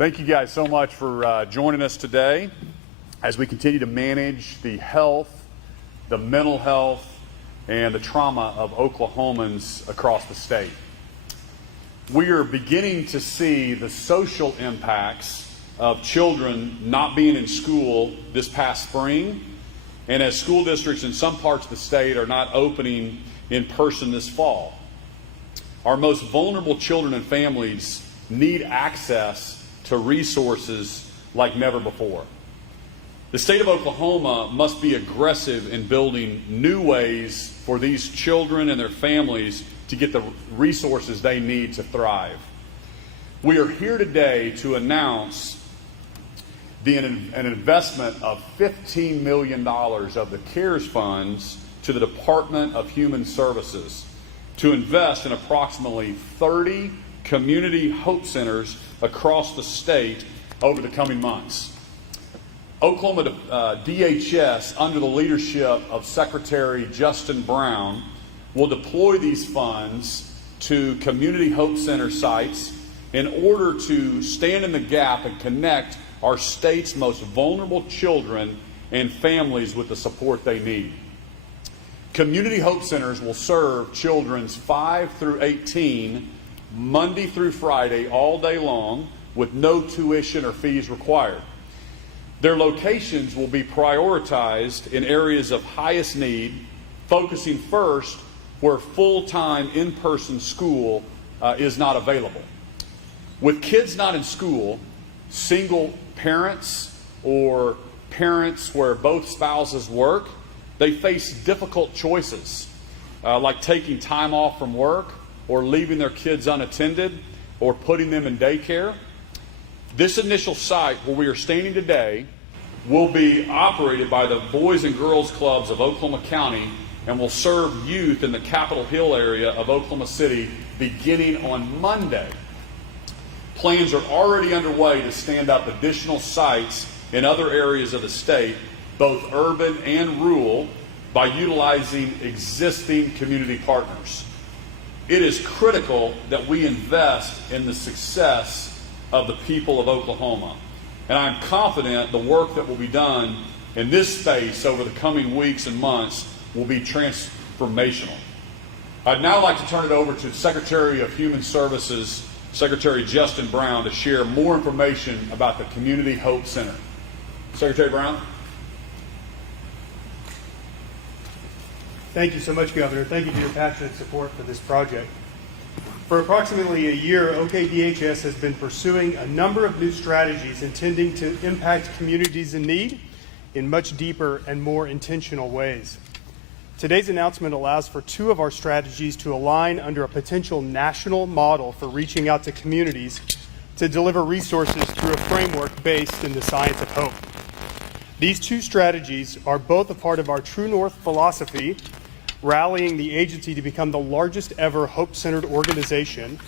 Thank you guys so much for joining us today as we continue to manage the health, the mental health, and the trauma of Oklahomans across the state. We are beginning to see the social impacts of children not being in school this past spring, and as school districts in some parts of the state are not opening in person this fall. Our most vulnerable children and families need access to resources like never before. The state of Oklahoma must be aggressive in building new ways for these children and their families to get the resources they need to thrive. We are here today to announce an investment of $15 million of the CARES funds to the Department of Human Services to invest in approximately 30 community hope centers across the state over the coming months. Oklahoma DHS, under the leadership of Secretary Justin Brown, will deploy these funds to community hope center sites in order to stand in the gap and connect our state's most vulnerable children and families with the support they need. Community hope centers will serve children 5 through 18 Monday through Friday all day long with no tuition or fees required. Their locations will be prioritized in areas of highest need, focusing first where full-time in-person school is not available. With kids not in school, single parents or parents where both spouses work, they face difficult choices like taking time off from work or leaving their kids unattended or putting them in daycare. This initial site where we are standing today will be operated by the Boys and Girls Clubs of Oklahoma County and will serve youth in the Capitol Hill area of Oklahoma City beginning on Monday. Plans are already underway to stand up additional sites in other areas of the state, both urban and rural, by utilizing existing community partners. It is critical that we invest in the success of the people of Oklahoma. And I'm confident the work that will be done in this space over the coming weeks and months will be transformational. I'd now like to turn it over to Secretary of Human Services, Secretary Justin Brown, to share more information about the Community Hope Center. Secretary Brown. Thank you so much, Governor. Thank you for your passionate support for this project. For approximately a year, OKDHS has been pursuing a number of new strategies intending to impact communities in need in much deeper and more intentional ways. Today's announcement allows for two of our strategies to align under a potential national model for reaching out to communities to deliver resources through a framework based in the science of hope. These two strategies are both a part of our True North philosophy, rallying the agency to become the largest ever hope-centered organization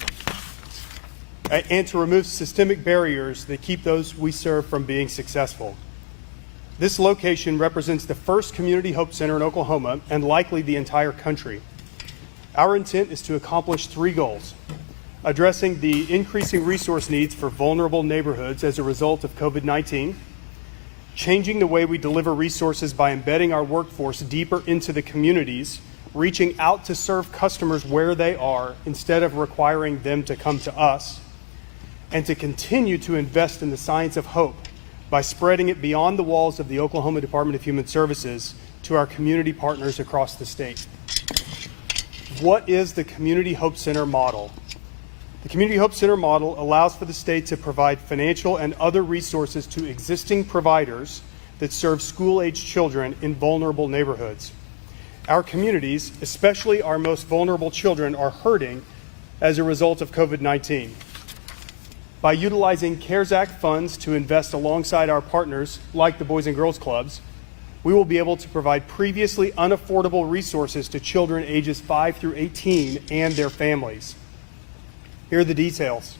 and to remove systemic barriers that keep those we serve from being successful. This location represents the first community hope center in Oklahoma and likely the entire country. Our intent is to accomplish three goals: addressing the increasing resource needs for vulnerable neighborhoods as a result of COVID-19, changing the way we deliver resources by embedding our workforce deeper into the communities, reaching out to serve customers where they are instead of requiring them to come to us, and to continue to invest in the science of hope by spreading it beyond the walls of the Oklahoma Department of Human Services to our community partners across the state. What is the Community Hope Center model? The Community Hope Center model allows for the state to provide financial and other resources to existing providers that serve school-aged children in vulnerable neighborhoods. Our communities, especially our most vulnerable children, are hurting as a result of COVID-19. By utilizing CARES Act funds to invest alongside our partners, like the Boys and Girls Clubs, we will be able to provide previously unaffordable resources to children ages 5 through 18 and their families. Here are the details.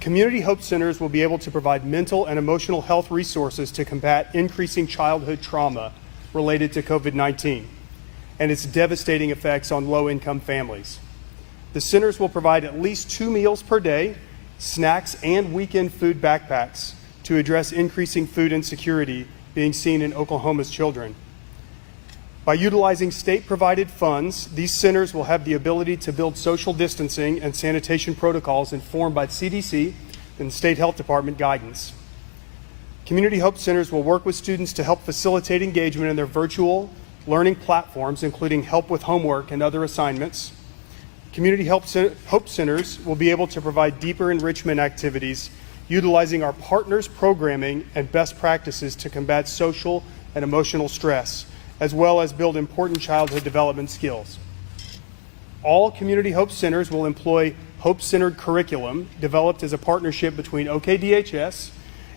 Community Hope Centers will be able to provide mental and emotional health resources to combat increasing childhood trauma related to COVID-19 and its devastating effects on low-income families. The centers will provide at least 2 meals per day snacks, and weekend food backpacks to address increasing food insecurity being seen in Oklahoma's children. By utilizing state-provided funds, these centers will have the ability to build social distancing and sanitation protocols informed by CDC and State Health Department guidance. Community Hope Centers will work with students to help facilitate engagement in their virtual learning platforms, including help with homework and other assignments. Community Hope Centers will be able to provide deeper enrichment activities utilizing our partners' programming and best practices to combat social and emotional stress, as well as build important childhood development skills. All Community Hope Centers will employ Hope-centered curriculum developed as a partnership between OKDHS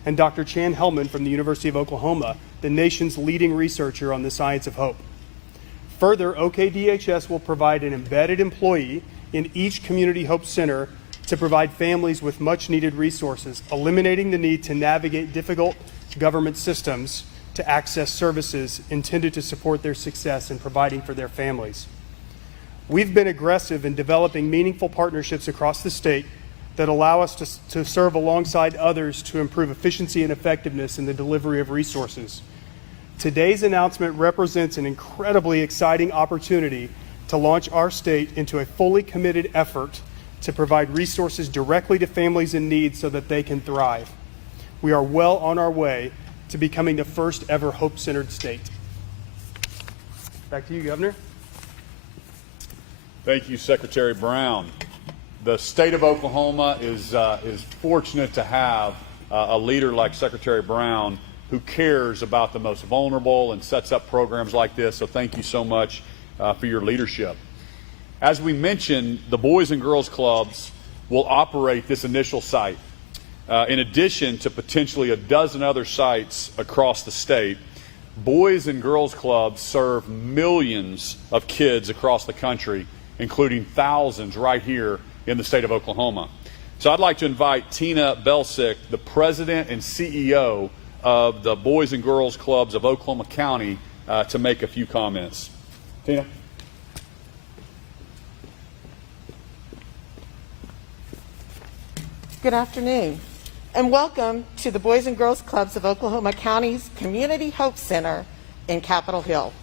and Dr. Chan Hellman from the University of Oklahoma, the nation's leading researcher on the science of hope. Further, OKDHS will provide an embedded employee in each Community Hope Center to provide families with much-needed resources, eliminating the need to navigate difficult government systems to access services intended to support their success in providing for their families. We've been aggressive in developing meaningful partnerships across the state that allow us to serve alongside others to improve efficiency and effectiveness in the delivery of resources. Today's announcement represents an incredibly exciting opportunity to launch our state into a fully committed effort to provide resources directly to families in need so that they can thrive. We are well on our way to becoming the first ever hope-centered state. Back to you, Governor. Thank you, Secretary Brown. The state of Oklahoma is fortunate to have a leader like Secretary Brown who cares about the most vulnerable and sets up programs like this. So thank you so much for your leadership. As we mentioned, the Boys and Girls Clubs will operate this initial site. In addition to potentially a dozen other sites across the state, Boys and Girls Clubs serve millions of kids across the country, including thousands right here in the state of Oklahoma. So I'd like to invite Tina Belsick, the president and CEO of the Boys and Girls Clubs of Oklahoma County, to make a few comments. Tina. Good afternoon, and welcome to the Boys and Girls Clubs of Oklahoma County's Community Hope Center in Capitol Hill.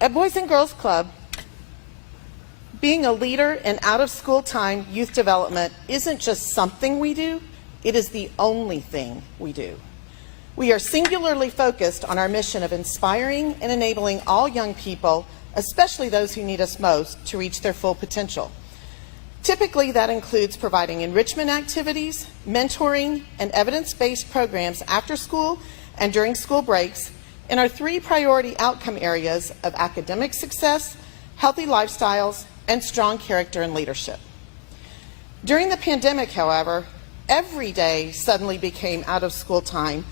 At Boys and Girls Club, being a leader in out-of-school time youth development isn't just something we do, it is the only thing we do. We are singularly focused on our mission of inspiring and enabling all young people, especially those who need us most, to reach their full potential. Typically, that includes providing enrichment activities, mentoring, and evidence-based programs after school and during school breaks in our three priority outcome areas of academic success, healthy lifestyles, and strong character and leadership. During the pandemic, however, every day suddenly became out-of-school time,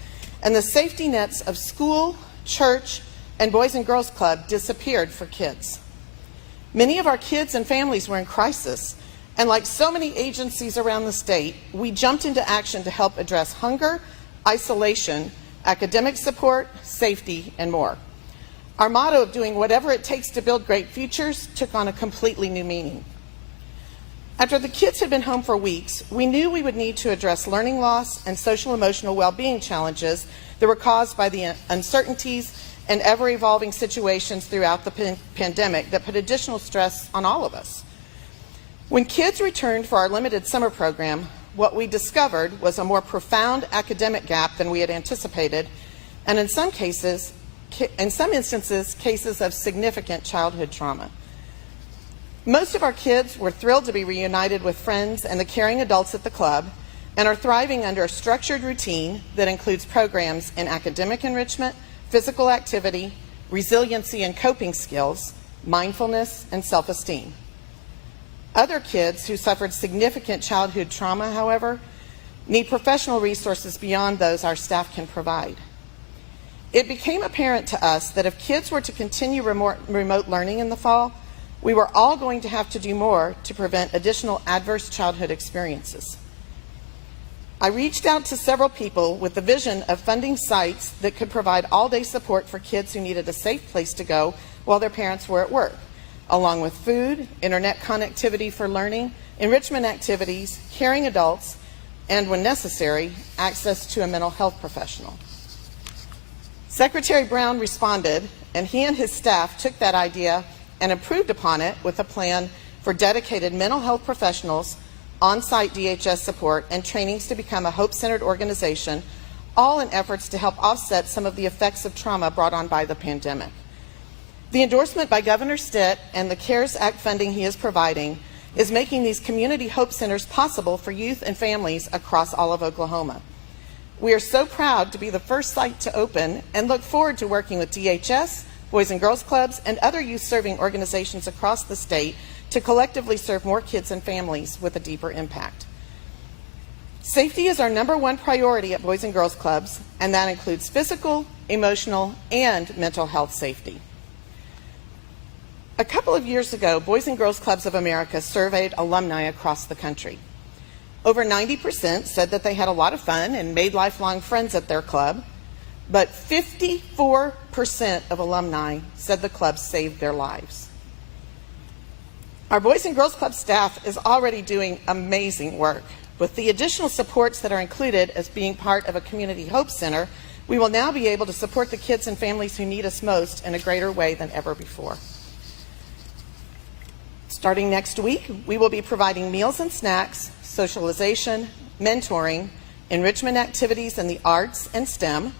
and the safety nets of school, church, and Boys and Girls Club disappeared for kids. Many of our kids and families were in crisis, and like so many agencies around the state, we jumped into action to help address hunger, isolation, academic support, safety, and more. Our motto of doing whatever it takes to build great futures took on a completely new meaning. After the kids had been home for weeks, we knew we would need to address learning loss and social emotional well-being challenges that were caused by the uncertainties and ever-evolving situations throughout the pandemic that put additional stress on all of us. When kids returned for our limited summer program, what we discovered was a more profound academic gap than we had anticipated, and in some instances, cases of significant childhood trauma. Most of our kids were thrilled to be reunited with friends and the caring adults at the club, and are thriving under a structured routine that includes programs in academic enrichment, physical activity, resiliency and coping skills, mindfulness, and self-esteem. Other kids who suffered significant childhood trauma, however, need professional resources beyond those our staff can provide. It became apparent to us that if kids were to continue remote learning in the fall, we were all going to have to do more to prevent additional adverse childhood experiences. I reached out to several people with the vision of funding sites that could provide all-day support for kids who needed a safe place to go while their parents were at work, along with food, internet connectivity for learning, enrichment activities, caring adults, and when necessary, access to a mental health professional. Secretary Brown responded, and he and his staff took that idea and improved upon it with a plan for dedicated mental health professionals, on-site DHS support, and trainings to become a hope-centered organization, all in efforts to help offset some of the effects of trauma brought on by the pandemic. The endorsement by Governor Stitt and the CARES Act funding he is providing is making these community hope centers possible for youth and families across all of Oklahoma. We are so proud to be the first site to open and look forward to working with DHS, Boys and Girls Clubs, and other youth-serving organizations across the state to collectively serve more kids and families with a deeper impact. Safety is our #1 priority at Boys and Girls Clubs, and that includes physical, emotional, and mental health safety. A couple of years ago, Boys and Girls Clubs of America surveyed alumni across the country. Over 90% said that they had a lot of fun and made lifelong friends at their club, but 54% of alumni said the club saved their lives. Our Boys and Girls Club staff is already doing amazing work. With the additional supports that are included as being part of a community hope center, we will now be able to support the kids and families who need us most in a greater way than ever before. Starting next week, we will be providing meals and snacks, socialization, mentoring, enrichment activities in the arts and STEM,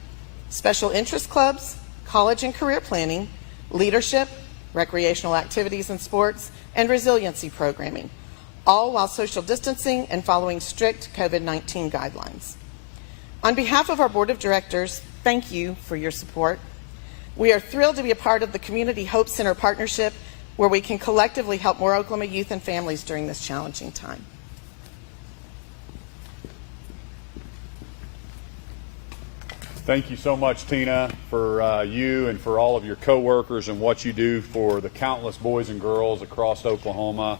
special interest clubs, college and career planning, leadership, recreational activities and sports, and resiliency programming, all while social distancing and following strict COVID-19 guidelines. On behalf of our Board of Directors, thank you for your support. We are thrilled to be a part of the Community Hope Center partnership, where we can collectively help more Oklahoma youth and families during this challenging time. Thank you so much, Tina, for you and for all of your coworkers and what you do for the countless boys and girls across Oklahoma,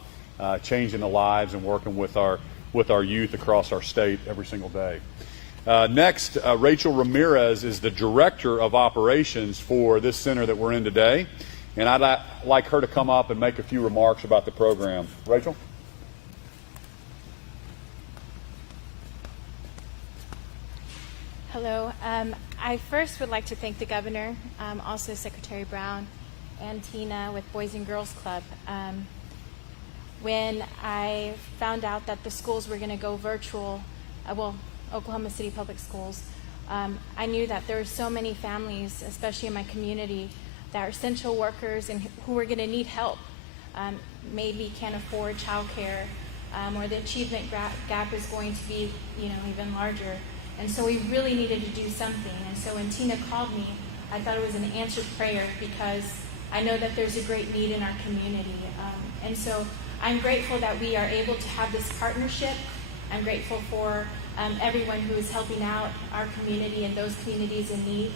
changing the lives and working with our youth across our state every single day. Next, Rachel Ramirez is the Director of Operations for this center that we're in today, and I'd like her to come up and make a few remarks about the program. Rachel? Hello. I first would like to thank the Governor, also Secretary Brown, and Tina with Boys and Girls Club. When I found out that the schools were going to go virtual, Oklahoma City Public Schools, I knew that there were so many families, especially in my community, that are essential workers and who are going to need help. Maybe can't afford childcare, or the achievement gap is going to be, even larger. And so we really needed to do something. And so when Tina called me, I thought it was an answered prayer, because I know that there's a great need in our community. And so I'm grateful that we are able to have this partnership. I'm grateful for everyone who is helping out our community and those communities in need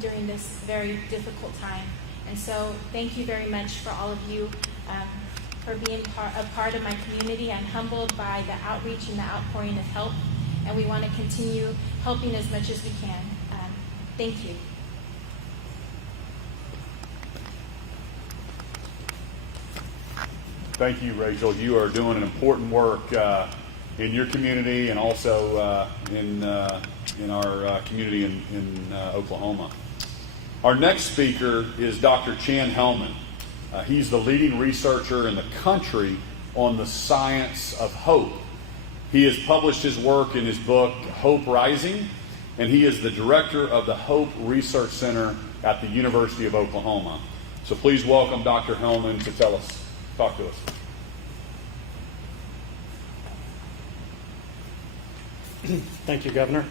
during this very difficult time. And so thank you very much for all of you for being a part of my community. I'm humbled by the outreach and the outpouring of help, and we want to continue helping as much as we can. Thank you. Thank you, Rachel. You are doing an important work in your community and also in our community in Oklahoma. Our next speaker is Dr. Chan Hellman. He's the leading researcher in the country on the science of hope. He has published his work in his book, Hope Rising, and he is the director of the Hope Research Center at the University of Oklahoma. So please welcome Dr. Hellman to talk to us. Thank you, Governor.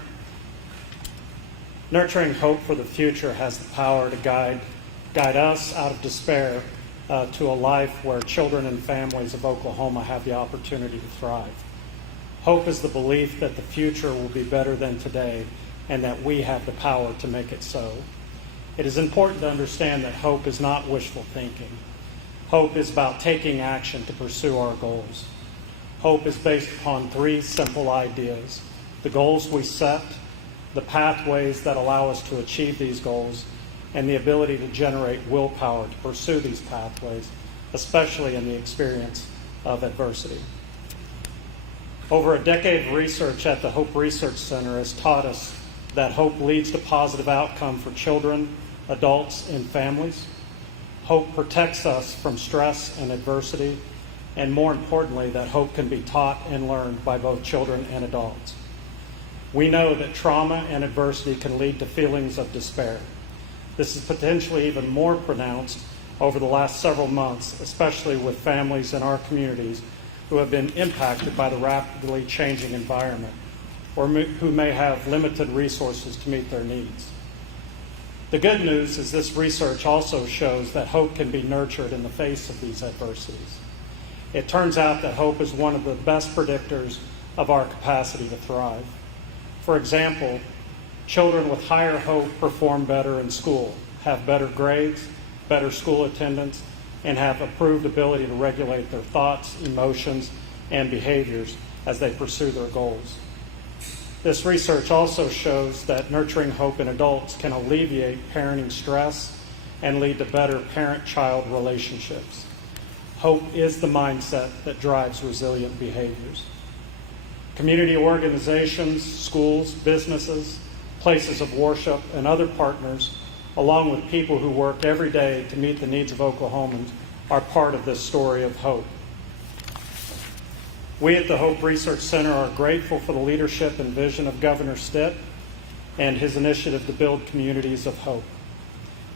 Nurturing hope for the future has the power to guide us out of despair to a life where children and families of Oklahoma have the opportunity to thrive. Hope is the belief that the future will be better than today and that we have the power to make it so. It is important to understand that hope is not wishful thinking. Hope is about taking action to pursue our goals. Hope is based upon 3 simple ideas: the goals we set, the pathways that allow us to achieve these goals, and the ability to generate willpower to pursue these pathways, especially in the experience of adversity. Over a decade of research at the Hope Research Center has taught us that hope leads to positive outcome for children, adults, and families. Hope protects us from stress and adversity, and more importantly, that hope can be taught and learned by both children and adults. We know that trauma and adversity can lead to feelings of despair. This is potentially even more pronounced over the last several months, especially with families in our communities who have been impacted by the rapidly changing environment, or who may have limited resources to meet their needs. The good news is this research also shows that hope can be nurtured in the face of these adversities. It turns out that hope is one of the best predictors of our capacity to thrive. For example, children with higher hope perform better in school, have better grades, better school attendance, and have improved ability to regulate their thoughts, emotions, and behaviors as they pursue their goals. This research also shows that nurturing hope in adults can alleviate parenting stress and lead to better parent-child relationships. Hope is the mindset that drives resilient behaviors. Community organizations, schools, businesses, places of worship, and other partners, along with people who work every day to meet the needs of Oklahomans, are part of this story of hope. We at the Hope Research Center are grateful for the leadership and vision of Governor Stitt and his initiative to build communities of hope,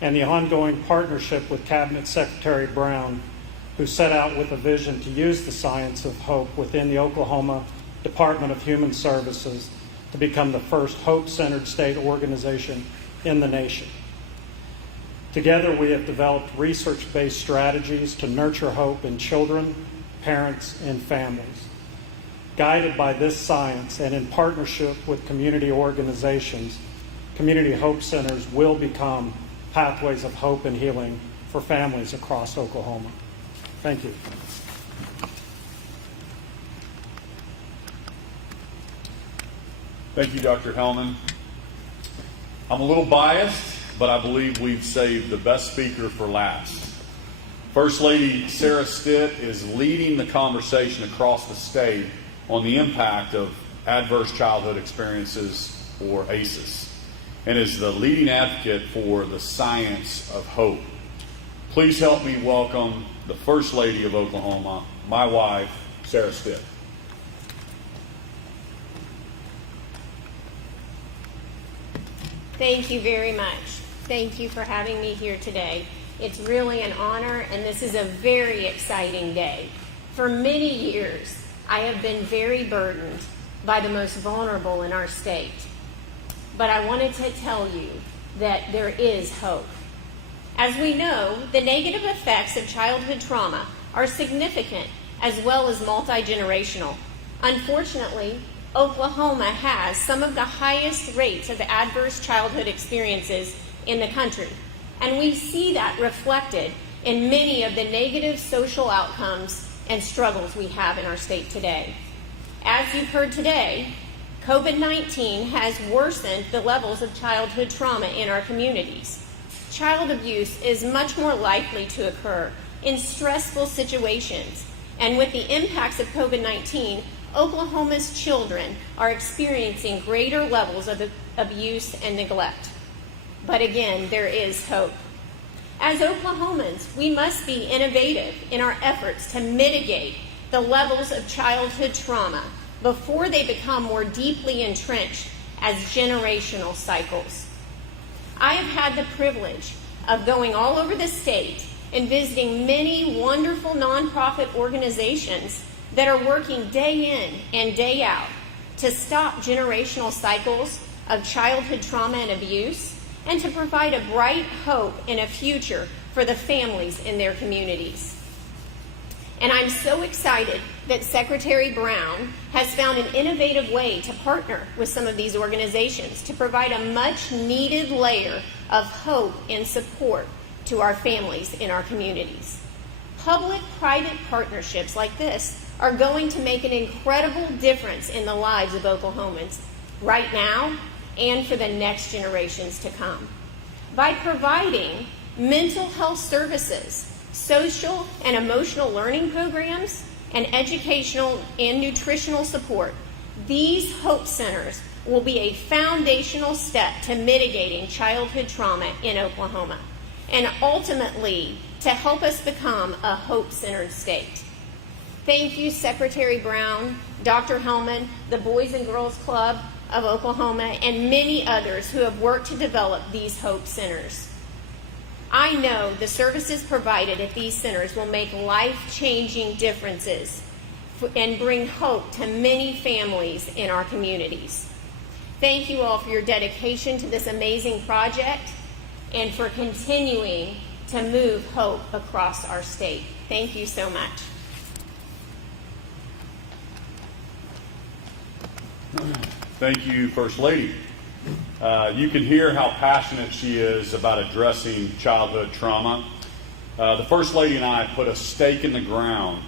and the ongoing partnership with Cabinet Secretary Brown, who set out with a vision to use the science of hope within the Oklahoma Department of Human Services to become the first hope-centered state organization in the nation. Together, we have developed research-based strategies to nurture hope in children, parents, and families. Guided by this science and in partnership with community organizations, community hope centers will become pathways of hope and healing for families across Oklahoma. Thank you. Thank you, Dr. Hellman. I'm a little biased, but I believe we've saved the best speaker for last. First Lady Sarah Stitt is leading the conversation across the state on the impact of adverse childhood experiences, or ACEs, and is the leading advocate for the science of hope. Please help me welcome the First Lady of Oklahoma, my wife, Sarah Stitt. Thank you very much. Thank you for having me here today. It's really an honor, and this is a very exciting day. For many years, I have been very burdened by the most vulnerable in our state. But I wanted to tell you that there is hope. As we know, the negative effects of childhood trauma are significant as well as multi-generational. Unfortunately, Oklahoma has some of the highest rates of adverse childhood experiences in the country, and we see that reflected in many of the negative social outcomes and struggles we have in our state today. As you've heard today, COVID-19 has worsened the levels of childhood trauma in our communities. Child abuse is much more likely to occur in stressful situations, and with the impacts of COVID-19, Oklahoma's children are experiencing greater levels of abuse and neglect. But again, there is hope. As Oklahomans, we must be innovative in our efforts to mitigate the levels of childhood trauma before they become more deeply entrenched as generational cycles. I have had the privilege of going all over the state and visiting many wonderful nonprofit organizations that are working day in and day out to stop generational cycles of childhood trauma and abuse, and to provide a bright hope and a future for the families in their communities. And I'm so excited that Secretary Brown has found an innovative way to partner with some of these organizations to provide a much needed layer of hope and support to our families in our communities. Public-private partnerships like this are going to make an incredible difference in the lives of Oklahomans right now and for the next generations to come. By providing mental health services, social and emotional learning programs, and educational and nutritional support, these Hope Centers will be a foundational step to mitigating childhood trauma in Oklahoma and ultimately to help us become a hope-centered state. Thank you, Secretary Brown, Dr. Hellman, the Boys and Girls Club of Oklahoma, and many others who have worked to develop these Hope Centers. I know the services provided at these centers will make life-changing differences and bring hope to many families in our communities. Thank you all for your dedication to this amazing project and for continuing to move hope across our state. Thank you so much. Thank you, First Lady. You can hear how passionate she is about addressing childhood trauma. The First Lady and I put a stake in the ground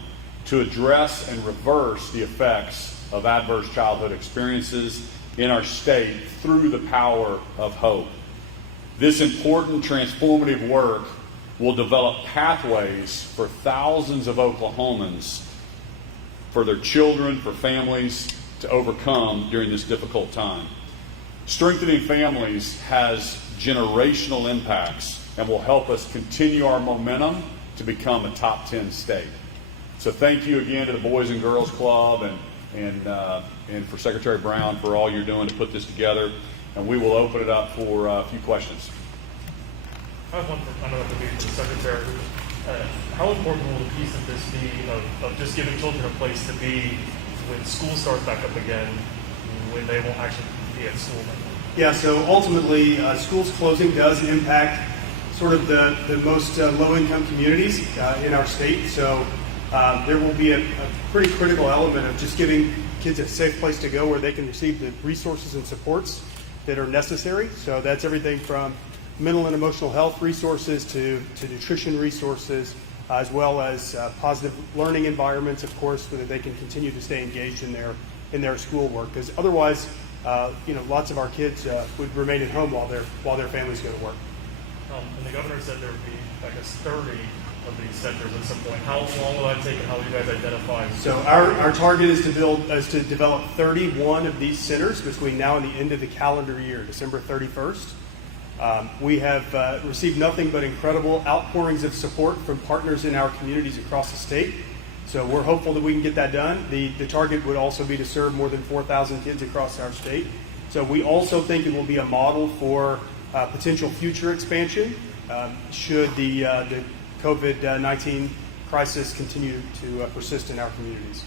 to address and reverse the effects of adverse childhood experiences in our state through the power of hope. This important transformative work will develop pathways for thousands of Oklahomans, for their children, for families to overcome during this difficult time. Strengthening families has generational impacts and will help us continue our momentum to become a top 10 state. So thank you again to the Boys and Girls Club and for Secretary Brown for all you're doing to put this together. And we will open it up for a few questions. I have one for, I know that would be for the Secretary. How important will the piece of this be of just giving children a place to be when school starts back up again, when they won't actually be at school anymore? Yeah, so ultimately, schools closing does impact sort of the most low-income communities in our state. So there will be a pretty critical element of just giving kids a safe place to go where they can receive the resources and supports that are necessary. So that's everything from mental and emotional health resources to nutrition resources, as well as positive learning environments, of course, so that they can continue to stay engaged in their schoolwork. Because otherwise, lots of our kids would remain at home while their families go to work. And the governor said there would be, I guess, 30 of these centers at some point. How long will that take, and how will you guys identify? So our target is to develop 31 of these centers between now and the end of the calendar year, December 31st. We have received nothing but incredible outpourings of support from partners in our communities across the state. So we're hopeful that we can get that done. The target would also be to serve more than 4,000 kids across our state. So we also think it will be a model for potential future expansion should the COVID-19 crisis continue to persist in our communities.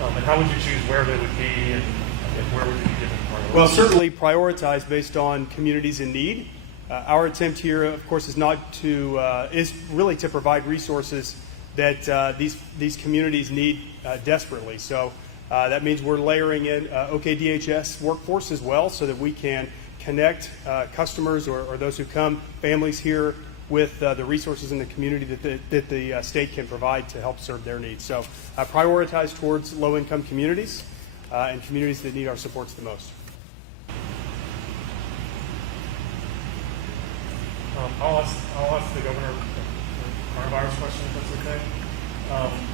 And how would you choose where they would be, and where would you be given priority? Well, certainly prioritize based on communities in need. Our attempt here, of course, is really to provide resources that these communities need desperately. So that means we're layering in OKDHS workforce as well, so that we can connect customers or those who come, families here, with the resources in the community that the state can provide to help serve their needs. So prioritize towards low-income communities and communities that need our supports the most. I'll ask the governor a coronavirus question, if that's okay.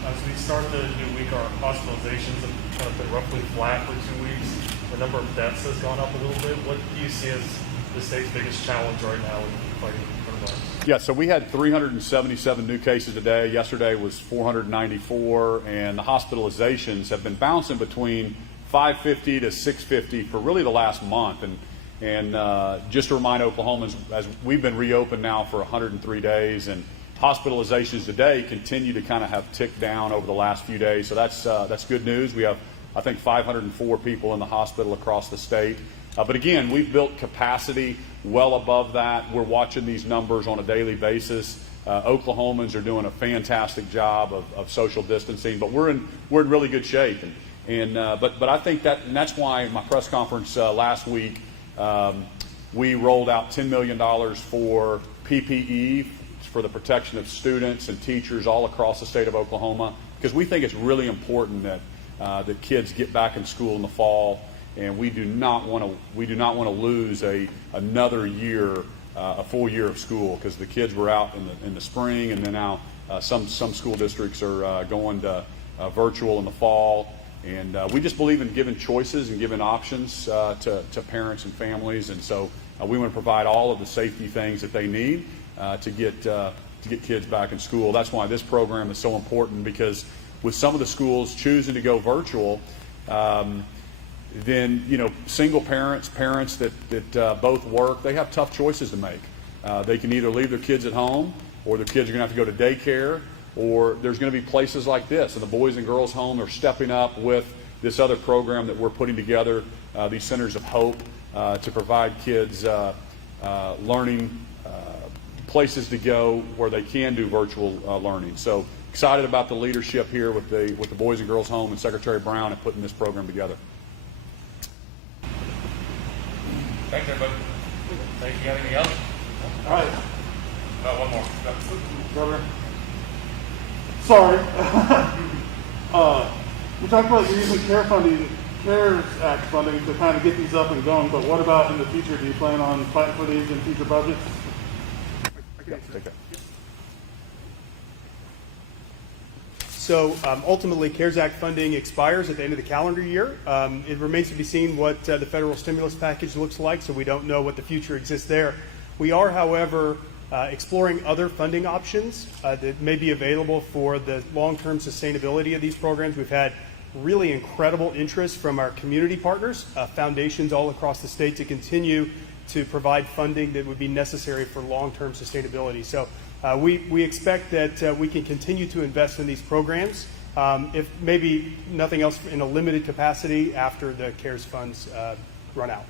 As we start the new week, our hospitalizations have kind of been roughly flat for 2 weeks. The number of deaths has gone up a little bit. What do you see as the state's biggest challenge right now in fighting coronavirus? Yeah, so we had 377 new cases a day. Yesterday was 494, and the hospitalizations have been bouncing between 550 to 650 for really the last month. And just to remind Oklahomans, as we've been reopened now for 103 days, and hospitalizations today continue to kind of have ticked down over the last few days. So that's good news. We have, I think, 504 people in the hospital across the state. But again, we've built capacity well above that. We're watching these numbers on a daily basis. Oklahomans are doing a fantastic job of social distancing, but we're in really good shape. But I think that's why in my press conference last week we rolled out $10 million for PPE for the protection of students and teachers all across the state of Oklahoma, because we think it's really important that kids get back in school in the fall. And we do not want to lose another year, a full year of school, because the kids were out in the spring, and then now Some school districts are going to virtual in the fall. And we just believe in giving choices and giving options to parents and families. And so we want to provide all of the safety things that they need to get kids back in school. That's why this program is so important, because with some of the schools choosing to go virtual, then single parents that both work, they have tough choices to make. They can either leave their kids at home, or their kids are going to have to go to daycare, or there's going to be places like this. And the Boys and Girls Home are stepping up with this other program that we're putting together, these Centers of Hope, to provide kids learning places to go where they can do virtual learning. So excited about the leadership here with the Boys and Girls Home and Secretary Brown in putting this program together. Thanks, everybody. Thank you. Anything else? All right, One more. Governor. Sorry. We talked about using CARES Act funding to kind of get these up and going, but what about in the future? Do you plan on fighting for these in future budgets? Take that. So ultimately, CARES Act funding expires at the end of the calendar year. It remains to be seen what the federal stimulus package looks like, so we don't know what the future exists there. We are, however, exploring other funding options that may be available for the long-term sustainability of these programs. We've had really incredible interest from our community partners, foundations all across the state, to continue to provide funding that would be necessary for long-term sustainability. So we expect that we can continue to invest in these programs, if maybe nothing else, in a limited capacity after the CARES funds run out.